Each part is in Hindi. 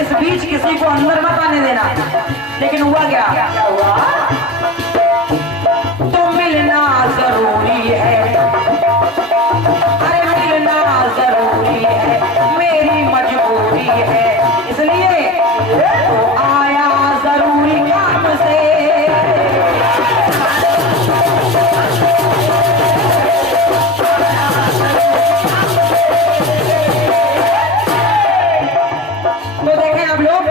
इस बीच किसी को अंदर मत आने देना। लेकिन हुआ क्या? तो मिलना जरूरी है, अरे मिलना जरूरी है, मेरी मजबूरी है, इसलिए तो आया जरूरी काम से। तो देखें आप लोग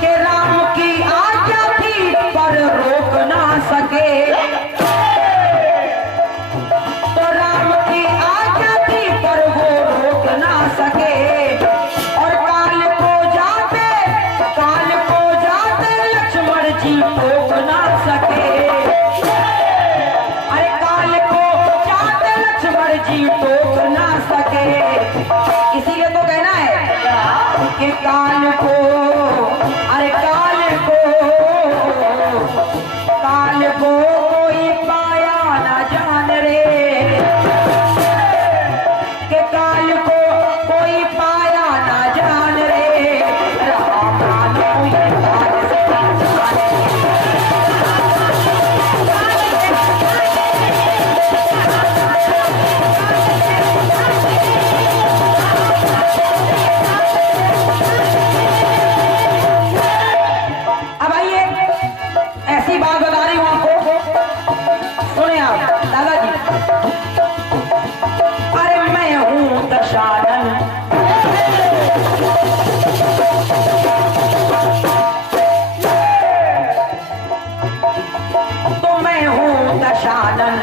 कि राम की आज्ञा थी पर रोक ना सके, तो राम की आज्ञा थी पर वो रोक ना सके। और काल को जाते लक्ष्मण जी टोक ना सके, अरे काल को जाते लक्ष्मण जी टोक ना सके। इसीलिए तो कहना है कि काल को, अरे काल को कोई पाया ना जान रे, कि काल को कोई पाया ना जान रे, राम मानो ये काल से जाने। अब आइए ऐसी बात बता रही हूं आपको, सुने आप दादाजी। अरे मैं हूं दशानन, तो मैं हूं दशानन,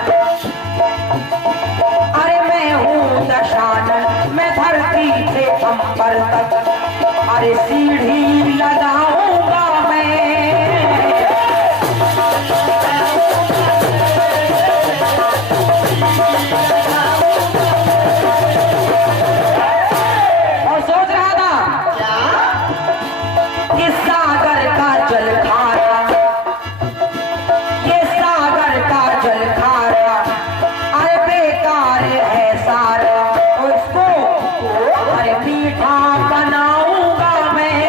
अरे मैं हूं दशानन, मैं धरती से अंबर तक अरे सीढ़ी लगाऊंगा मैं। और सोच रहा था कि सागर का जल खारा, ये सागर का जल खारा, अरे बेकार है सारा, तो इसको अरे मीठा बनाऊंगा मैं।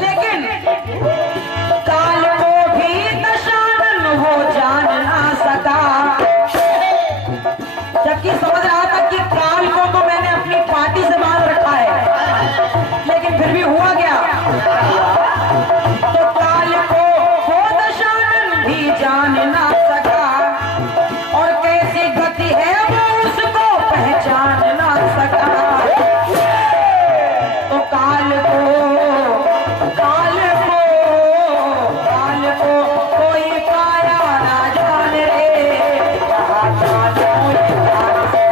लेकिन काल को भी दशानन वो जान ना सका, जबकि समझ रहा था कि काल को तो मैंने अपनी पार्टी से बांध रखा है, लेकिन फिर भी हुआ क्या? तो काल को वो दशानन भी जान ना सका, और कैसी गति है वो उसको पहचान ना सका। तो काल को कोई पाया ना जान रे, कहा जानो ये काल से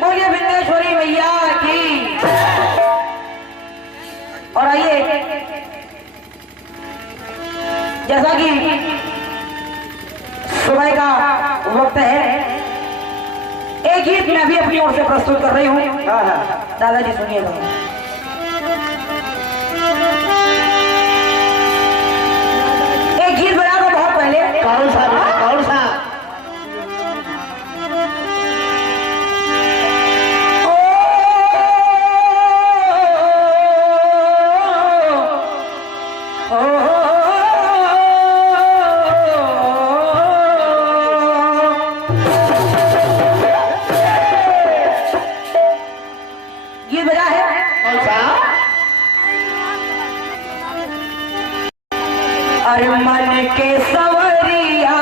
बोलिए विंध्येश्वरी मैया की। और आइए, जैसा कि सुबह का वक्त है, एक गीत मैं भी अपनी ओर से प्रस्तुत कर रही हूँ। दादाजी सुनिएगा। एक गीत बना था बहुत पहले। कौन सा? गीत बजा है कौन सा? अरे मन के सवरिया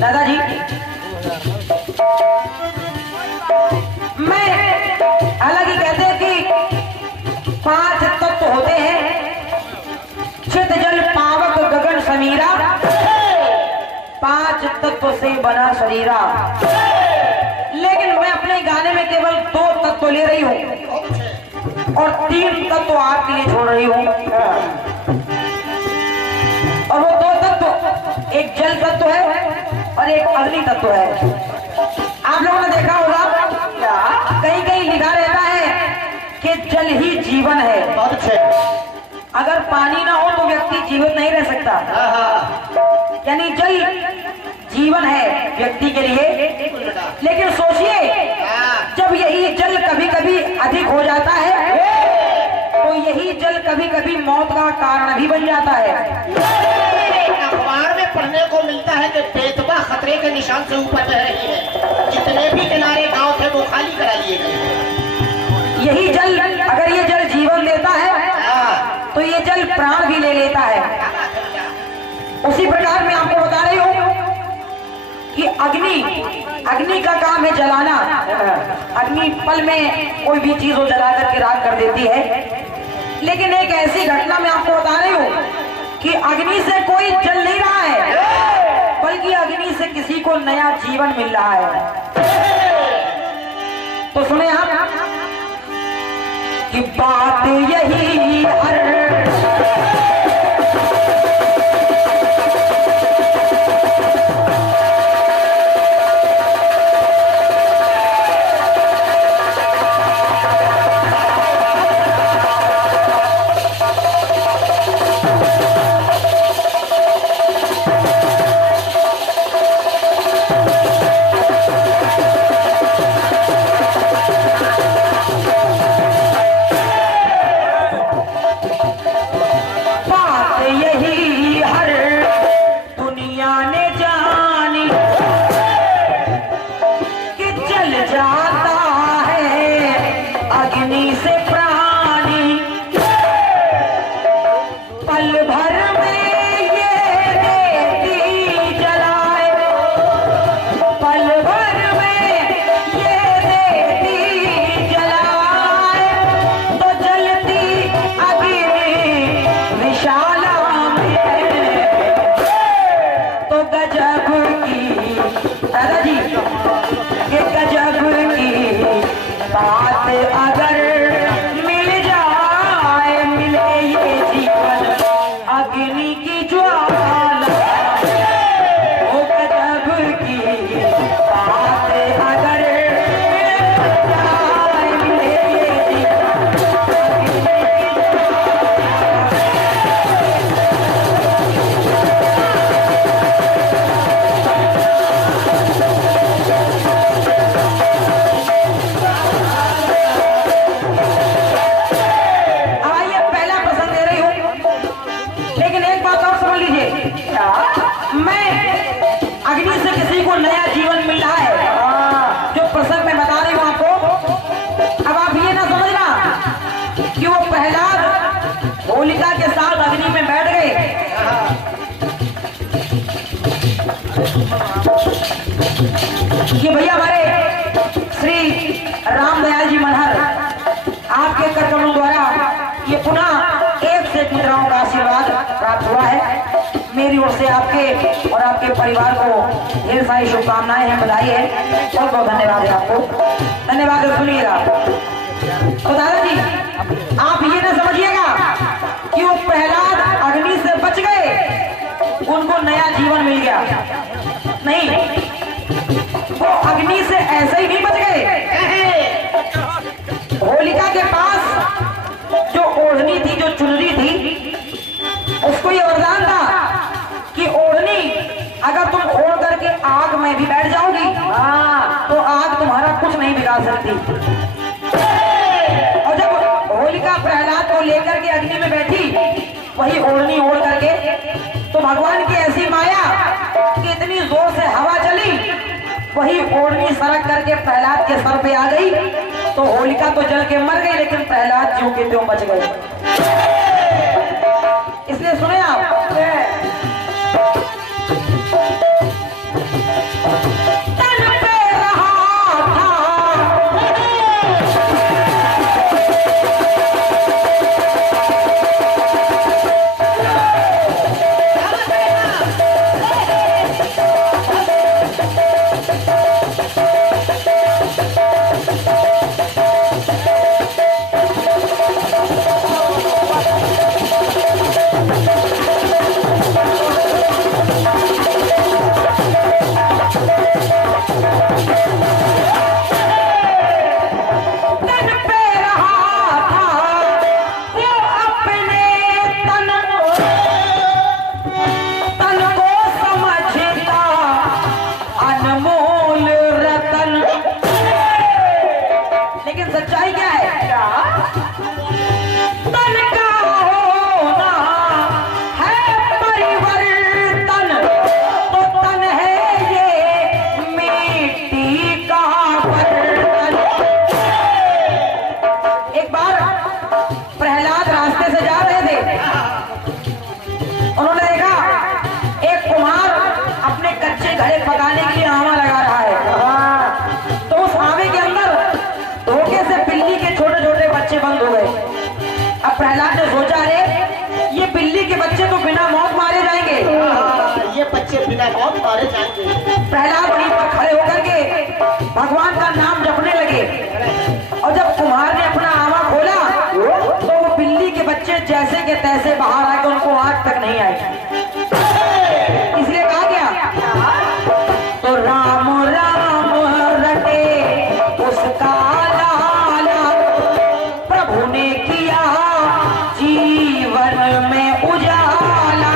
दादाजी, मैं हालांकि कहते हैं कि 5 तत्व होते हैं, चित जल पावक गगन समीरा, 5 तत्व से बना शरीरा। लेकिन मैं अपने गाने में केवल 2 तत्व ले रही हूँ और 3 तत्व आपके लिए छोड़ रही हूँ। और वो 2 तत्व, एक जल तत्व है और एक अग्नि तत्व है। आप लोगों ने देखा होगा कहीं कहीं लिखा रहता है कि जल ही जीवन है। बहुत अच्छे। अगर पानी ना हो तो व्यक्ति जीवित नहीं रह सकता। यानी जल जीवन है व्यक्ति के लिए। लेकिन सोचिए, जब यही जल कभी कभी अधिक हो जाता है तो यही जल कभी कभी मौत का कारण भी बन जाता है। अखबार में पढ़ने को मिलता है कि बेतबा खतरे के निशान से ऊपर बह रही है। जितने भी किनारे गांव थे वो खाली करा लिए गए। यही जल, अगर ये जल जीवन देता है तो ये जल प्राण भी ले लेता है। उसी प्रकार मैं आपको बता रही हूँ कि अग्नि का काम है जलाना। अग्नि पल में कोई भी चीज हो जला करके राख कर देती है। लेकिन एक ऐसी घटना मैं आपको बता रही हूँ कि अग्नि से कोई जल नहीं रहा है, बल्कि अग्नि से किसी को नया जीवन मिल रहा है। तो सुने आप कि बात यही हर होलिका के साथ अग्नि में बैठ गए। ये भैया हमारे श्री रामदयाल जी मनहर, आपके कर कमलों द्वारा ये पुनः 1 से मुद्राओं का आशीर्वाद प्राप्त हुआ है। मेरी ओर से आपके और आपके परिवार को ढेर सारी शुभकामनाएं हैं, बधाई है, बहुत बहुत धन्यवाद है आपको। धन्यवाद। सुनिएगा तो दादाजी, आप ये ना समझिएगा कि वो प्रहलाद अग्नि से बच गए, उनको नया जीवन मिल गया। नहीं, वो अग्नि से ऐसे ही नहीं बच गए। होलिका के पास जो ओढ़नी थी, जो चुनरी थी, उसको ये वरदान था कि ओढ़नी अगर तुम ओढ़ करके आग में भी बैठ जाओगी तो आग तुम्हारा कुछ नहीं बिगाड़ सकती। और जब होलिका प्रहलाद को लेकर के अग्नि में बैठी, वही ओढ़नी ओढ़ करके, तो भगवान की ऐसी माया कि इतनी जोर से हवा चली, वही ओढ़नी सरक करके प्रहलाद के सर पे आ गई। तो होलिका तो जल के मर गई, लेकिन प्रहलाद ज्यों के त्यों बच गए। इसलिए सुने आप, हम मारे जाएंगे। प्रहलाद वहीं पर खड़े होकर के भगवान का नाम जपने लगे। और जब कुम्हार ने अपना आवा खोला तो वो बिल्ली के बच्चे जैसे के तैसे बाहर आए, उनको आंख तक नहीं आई। इसलिए कहा गया तो राम राम रटे उसका लाला, प्रभु ने किया जीवन में उजाला।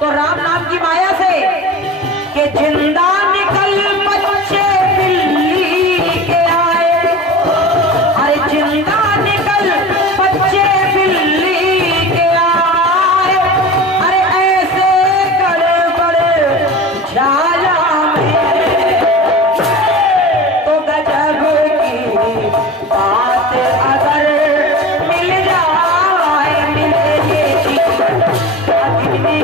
तो राम नाम की माया से कि जिंदा निकल बच्चे बिल्ली के आए, अरे जिंदा निकल बच्चे बिल्ली के आए, अरे ऐसे गड़बड़ झाला में तो गजब की बात अगर मिल जाए, मिलेगी अग्नि की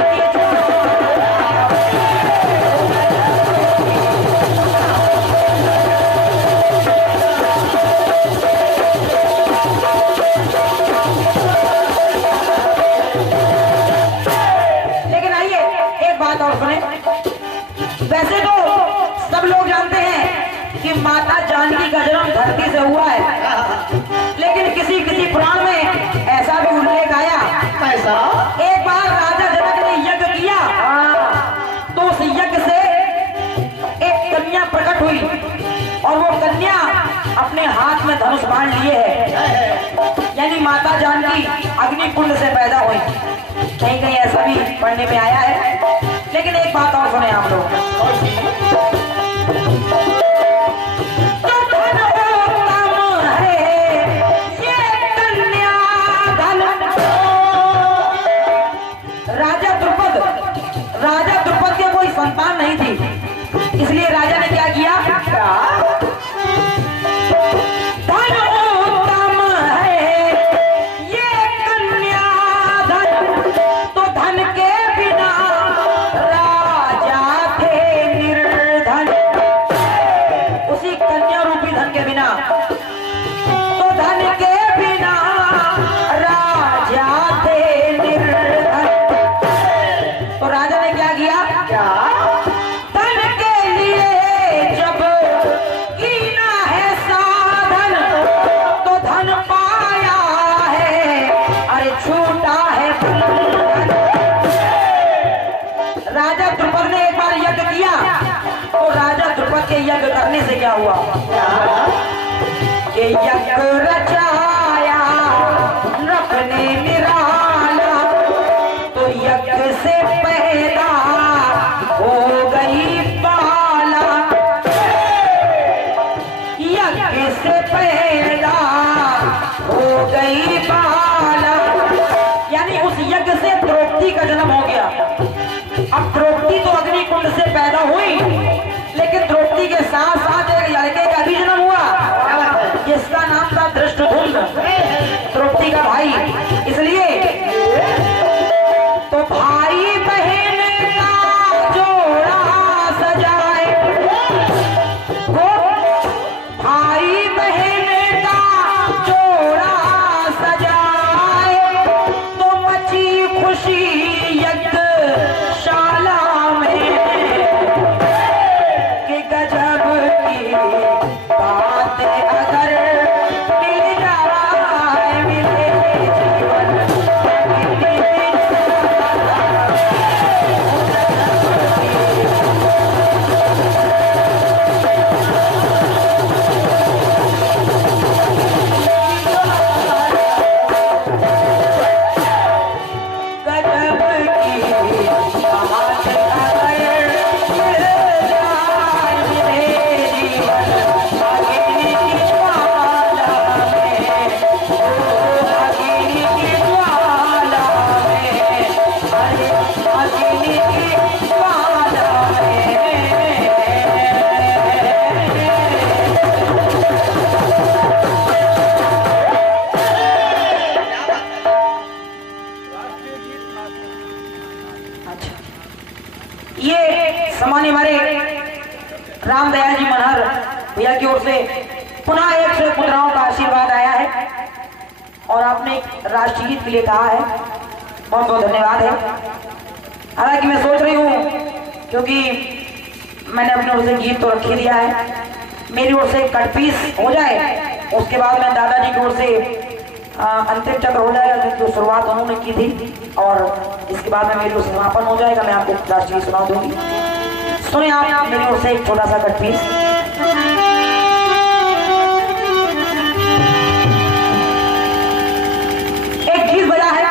और सुने। वैसे तो सब लोग जानते हैं कि माता जानकी का जन्म धरती से हुआ है, लेकिन किसी किसी पुराण में ऐसा भी उल्लेख आया। कैसा? एक बार राजा जनक ने यज्ञ किया तो उस यज्ञ से एक कन्या प्रकट हुई और वो कन्या अपने हाथ में धनुष बाण लिए है, यानी माता जानकी अग्निकुंड से पैदा हुई। कहीं कहीं ऐसा भी पढ़ने में आया है। लेकिन एक बात और सुने आप लोग। राजा द्रुपद के कोई संतान नहीं थी, इसलिए राजा ने क्या किया, के यज्ञ करने से क्या हुआ कि यज्ञ रचाया नभ ने निराला, तो यज्ञ से पैदा हो गई बाला, यज्ञ से पैदा हो गई बाला, यानी उस यज्ञ से द्रौपदी का जन्म हो गया। अब द्रौपदी तो अग्निकुंड से पैदा हुई, लेकिन द्रौपदी के साथ साथ एक लड़के का भी जन्म हुआ जिसका नाम था धृष्टद्युम्न, द्रौपदी का भाई। इसलिए तो भाई बहन का जोड़ा सजाए, वो भाई बहन का जोड़ा सजाए, तो मची खुशी यज्ञशाला में, गजब की बात अगर मिल जाए, मिले जीवन सम्मानी हमारे राम दयाल जी मनहर भैया की ओर से पुनः 100 मुद्राओं का आशीर्वाद आया है और आपने एक राष्ट्रीय गीत के लिए कहा है, बहुत बहुत धन्यवाद है। हालांकि मैं सोच रही हूँ, क्योंकि मैंने अपने ओर से गीत तो रख ही दिया है, मेरी ओर से कट पीस हो जाए, उसके बाद मैं दादाजी की ओर से अंतिम चक्र हो जाएगा, जो शुरुआत उन्होंने की थी, और इसके बाद में मेरी ओर से समापन हो जाएगा। मैं आपको राष्ट्रीय सुना दूंगी, सुने आप मेरी ओर से एक छोटा सा कट पीस। एक गीत बजा है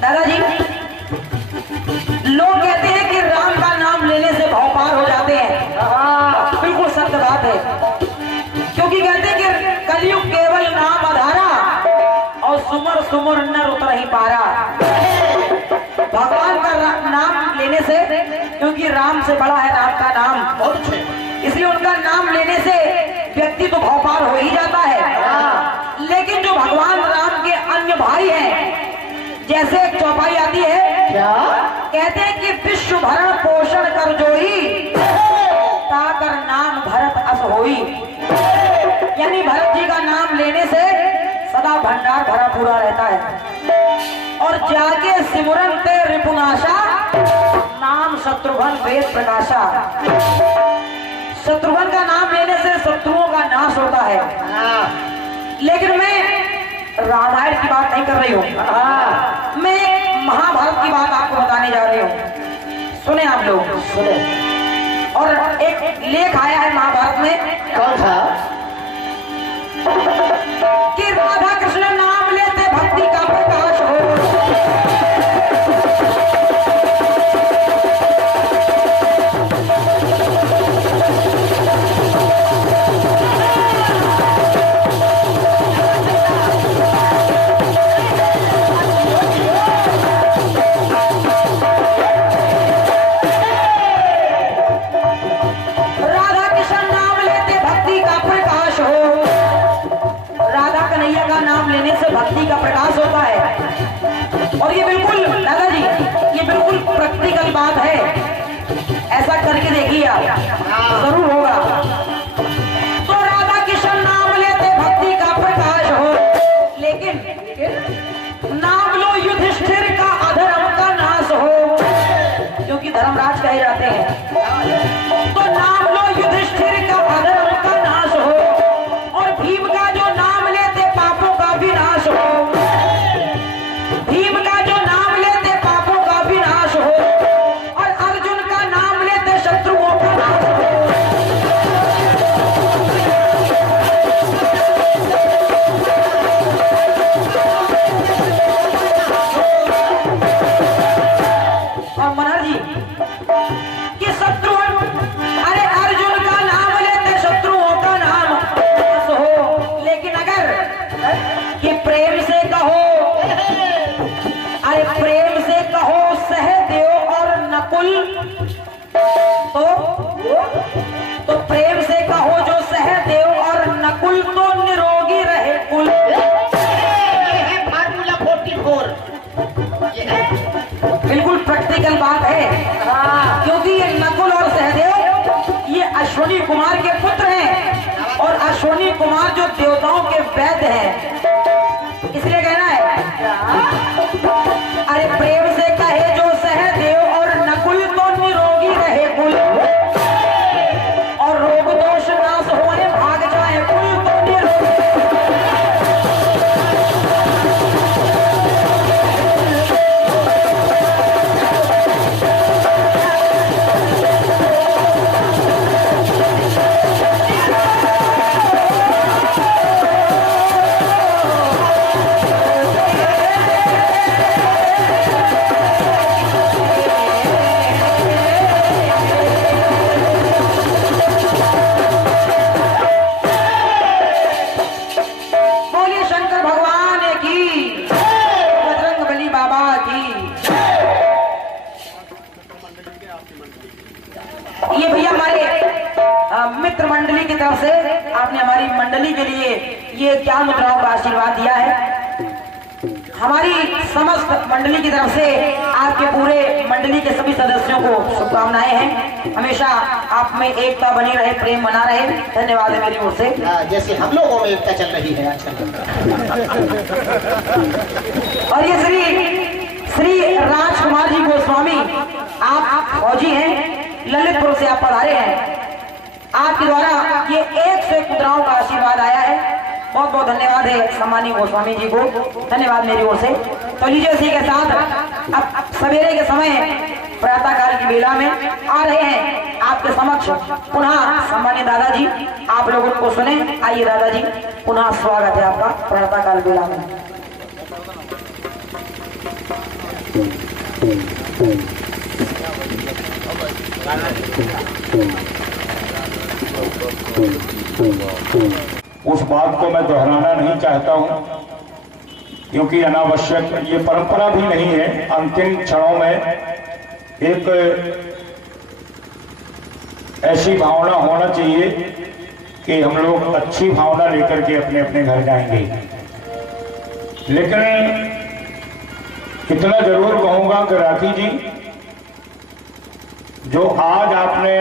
दादाजी, लोग कहते हैं कि राम का नाम लेने से भाव पार हो जाते हैं। बिल्कुल सत्य बात है, क्योंकि कहते हैं कि कलयुग केवल नाम आधारा और सुमर सुमर नर उतर ही पारा। भगवान का नाम लेने से, क्योंकि राम से बड़ा है राम का नाम, इसलिए उनका नाम लेने से व्यक्ति तो भाव पार हो ही जाता है। लेकिन जो भगवान राम के अन्य भाई हैं, जैसे एक चौपाई आती है, क्या कहते हैं कि विश्व भरण पोषण कर जोई, ताकर नाम भरत अस होई। यानी भरत जी का नाम लेने से सदा भंडार भरा पूरा रहता है। और जाके सिमरन ते रिपुनाशा, नाम शत्रुघ्न वेद प्रकाशा। शत्रुघ्न का नाम लेने से शत्रुओं का नाश होता है। लेकिन मैं रामायण की बात नहीं कर रही हूँ, मैं महाभारत की बात आपको बताने जा रही हूँ। सुने आप लोग, सुने। और एक लेख आया है महाभारत में, कौन सा, कि राधा कृष्ण नाम लेते भक्ति का प्रकाश हो। भक्ति का प्रकाश होता है। और ये बिल्कुल दादाजी, ये बिल्कुल प्रैक्टिकल बात है, ऐसा करके देखिए आप, जरूर होगा। तो राधा कृष्ण नाम लेते भक्ति का प्रकाश हो, लेकिन नाम लो युधिष्ठिर का अधर्म का नाश हो, क्योंकि धर्मराज कहे जाते हैं। तो नाम लो युधिष्ठिर का अधर्म का नाश हो, और भीम का जो नाम लेते पापों का विनाश हो। भीम का जो नाम लेते पापों का विनाश हो, और अर्जुन का नाम लेते शत्रुओं का नाश हो। और मनहर जी, कि शत्रु, अरे अर्जुन का नाम लेते शत्रुओं का नाम हो। लेकिन अगर कि प्रेम से कहो, अरे प्रेम से कहो सहदेव और नकुल, तो प्रेम से कहो जो सहदेव और नकुल, तो निरोगी रहे कुल। ये है फार्मूला 44। बिल्कुल प्रैक्टिकल बात है, क्योंकि ये नकुल और सहदेव ये अश्वनी कुमार के पुत्र हैं, और अश्वनी कुमार जो देवताओं के वैद्य हैं, इसलिए कहना मंडली के लिए ये क्या मुद्राओं का आशीर्वाद दिया है। हमारी समस्त मंडली की तरफ से आपके पूरे मंडली के सभी सदस्यों को शुभकामनाएं हैं। हमेशा आप में एकता बनी रहे, प्रेम बना रहे। धन्यवाद है मेरी ओर से। जैसे हम लोगों में एकता चल रही है आजकल। और ये श्री राजकुमार जी गोस्वामी, आप फौजी हैं, ललितपुर से आप पधारे हैं। आपके द्वारा ये 1 से 1 मुद्राओं का आशीर्वाद आया है। बहुत बहुत धन्यवाद है सम्मानीय गोस्वामी जी को, धन्यवाद मेरी ओर से। तो लीजिए इसी के साथ अब सवेरे के समय प्रातः काल की बेला में आ रहे हैं आपके समक्ष पुनः सम्मानीय दादाजी, आप लोग उनको सुने। आइए दादाजी, पुनः स्वागत है आपका प्रातः काल बेला में। उस बात को मैं दोहराना नहीं चाहता हूं, क्योंकि अनावश्यक ये परंपरा भी नहीं है। अंतिम क्षणों में एक ऐसी भावना होना चाहिए कि हम लोग अच्छी भावना लेकर के अपने अपने घर जाएंगे। लेकिन इतना जरूर कहूंगा कि राखी जी, जो आज आपने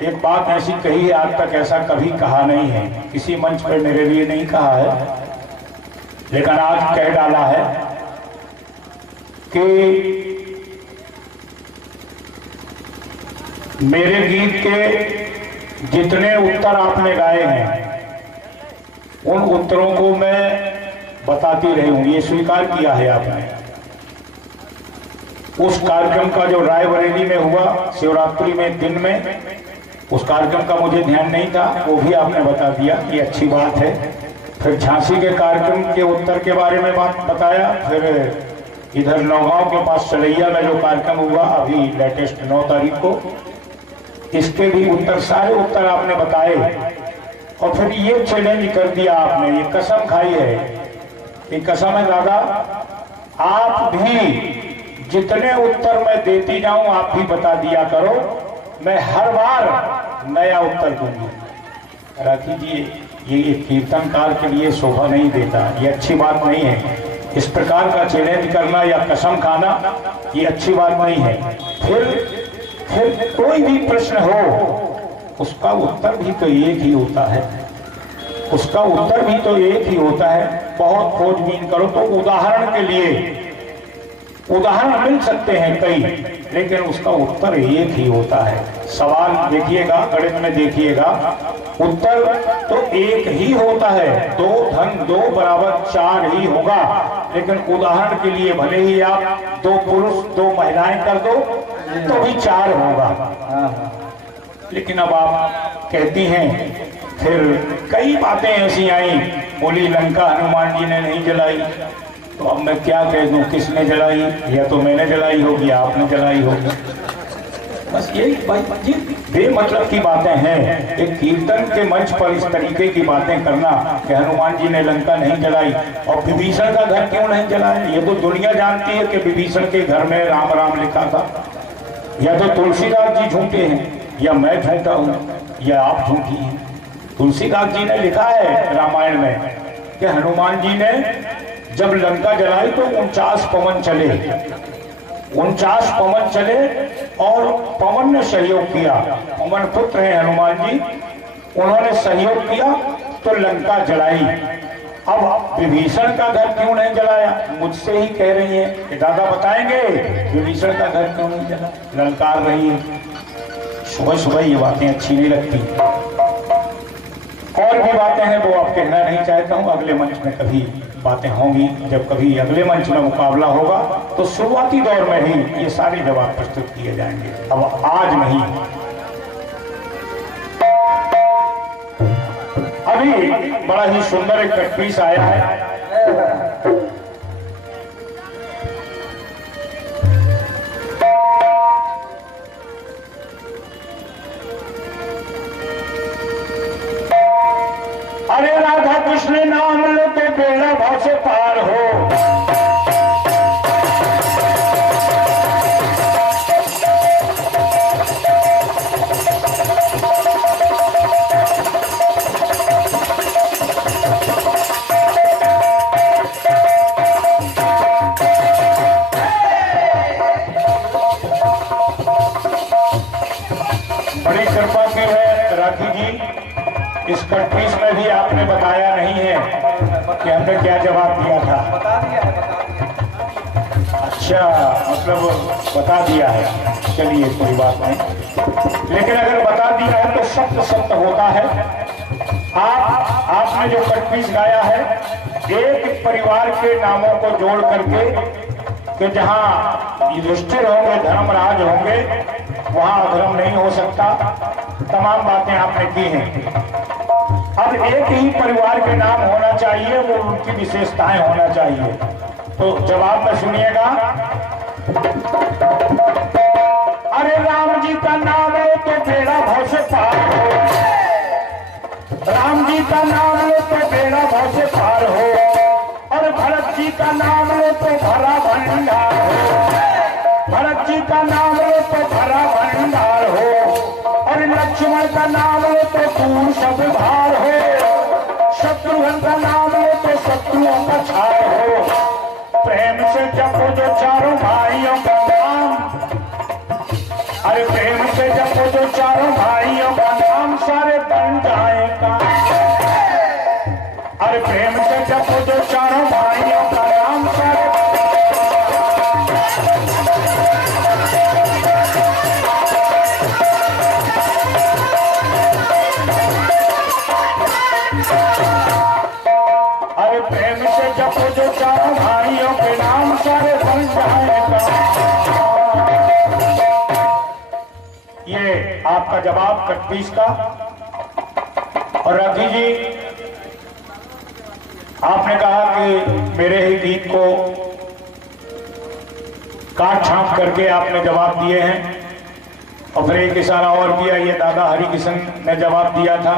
एक बात ऐसी कही है, आज तक ऐसा कभी कहा नहीं है, किसी मंच पर मेरे लिए नहीं कहा है, लेकिन आज कह डाला है कि मेरे गीत के जितने उत्तर आपने गाए हैं, उन उत्तरों को मैं बताती रही हूं, ये स्वीकार किया है आपने। उस कार्यक्रम का जो रायबरेली में हुआ शिवरात्रि में दिन में, उस कार्यक्रम का मुझे ध्यान नहीं था, वो भी आपने बता दिया, ये अच्छी बात है। फिर झांसी के कार्यक्रम के उत्तर के बारे में बात बताया। फिर इधर नौगांव के पास चलैया में जो कार्यक्रम हुआ अभी लेटेस्ट 9 तारीख को, इसके भी उत्तर, सारे उत्तर आपने बताए। और फिर ये चैलेंज कर दिया आपने, ये कसम खाई है, ये कसम है दादा, आप भी जितने उत्तर मैं देती जाऊं आप भी बता दिया करो, मैं हर बार नया उत्तर दूंगी। राखी जी, ये कीर्तनकार के लिए शोभा नहीं देता, ये अच्छी बात नहीं है। इस प्रकार का चैलेंज करना या कसम खाना ये अच्छी बात नहीं है। फिर कोई भी प्रश्न हो, उसका उत्तर भी तो एक ही होता है, उसका उत्तर भी तो एक ही होता है। बहुत खोजबीन करो तो उदाहरण के लिए उदाहरण मिल सकते हैं कई, लेकिन उसका उत्तर एक ही होता है। सवाल देखिएगा, गणित में देखिएगा, उत्तर तो एक ही होता है, 2 धन 2 बराबर 4 ही होगा। लेकिन उदाहरण के लिए भले ही आप 2 पुरुष 2 महिलाएं कर दो तो भी 4 होगा। लेकिन अब आप कहती हैं, फिर कई बातें ऐसी आई, बोली लंका हनुमान जी ने नहीं जलाई, तो अब मैं क्या कह दूं, किसने जलाई? या तो मैंने जलाई होगी या आपने जलाई होगी। बस यही बेमतलब की बातें हैं। एक कीर्तन के मंच पर इस तरीके की बातें करना कि हनुमान जी ने लंका नहीं जलाई और विभीषण का घर क्यों नहीं जलाया, ये तो दुनिया जानती है कि विभीषण के घर में राम राम लिखा था। या तो तुलसीदास जी झूठे हैं, या मैं झूठा हूं, या आप झूठी हैं। तुलसीदास जी ने लिखा है रामायण में कि हनुमान जी ने जब लंका जलाई तो 49 पवन चले, 49 पवन चले और पवन ने सहयोग किया। पवन पुत्र हैं हनुमान जी, उन्होंने सहयोग किया तो लंका जलाई। अब विभीषण का घर क्यों नहीं जलाया? मुझसे ही कह रही है कि दादा बताएंगे विभीषण का घर क्यों नहीं जला, ललकार रही है। सुबह सुबह ये बातें अच्छी नहीं लगती। और भी बातें हैं वो आप कहना नहीं चाहता हूं, अगले मंच में कभी बातें होंगी। जब कभी अगले मंच में मुकाबला होगा तो शुरुआती दौर में ही ये सारे जवाब प्रस्तुत किए जाएंगे, अब आज नहीं। अभी बड़ा ही सुंदर एक कट पीस आया है, अरे राधा कृष्ण नाम लो तो बेड़ा भाव से पार हो। कृपा की है राखी जी, इस कटपीस में भी आपने बताया नहीं है कि हमने क्या जवाब दिया था। अच्छा, मतलब बता दिया है, चलिए कोई बात नहीं। लेकिन अगर बता दिया है तो सत्य सत्य होता है। आपने जो कटपीस गाया है, एक परिवार के नामों को जोड़ करके कि जहां युधिष्ठिर होंगे, धर्मराज होंगे, वहां अधर्म नहीं हो सकता, तमाम बातें आपने की हैं। अब एक ही परिवार के नाम होना चाहिए, वो उनकी विशेषताएं होना चाहिए। तो जवाब में सुनिएगा। अरे राम जी का नाम लो तो बेड़ा भव से पार हो, राम जी का नाम लो तो बेड़ा भव से पार हो, और भरत जी का नाम लो तो भरा भंडार हो, भरत जी का नाम लो तो भरा भंडार हो, और लक्ष्मण का नाम लो तो दूर सब भार हो, शत्रुघ्न का नाम लो तो शत्रुओं का छार हो, प्रेम से जपो जो चारों भाइयों का नाम, अरे प्रेम से जपो जो चारों भाइयों का नाम, सारे बन जाएगा। अरे प्रेम से जपो जो चारों भाइयों का नाम, सारे अरे प्रेम से जपो जो चारों भाइयों के नाम, सारे बन जाएगा। ये आपका जवाब कटपीस का। और राखी जी, आपने कहा कि मेरे ही गीत को काट छांट करके आपने जवाब दिए हैं, और फिर एक इशारा और किया, ये दादा हरिकिशन ने जवाब दिया था।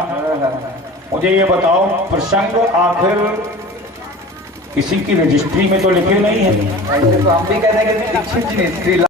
मुझे ये बताओ, प्रसंग आखिर किसी की रजिस्ट्री में तो लिखे नहीं है? ऐसे तो हम भी कहते हैं कि दीक्षित जी ने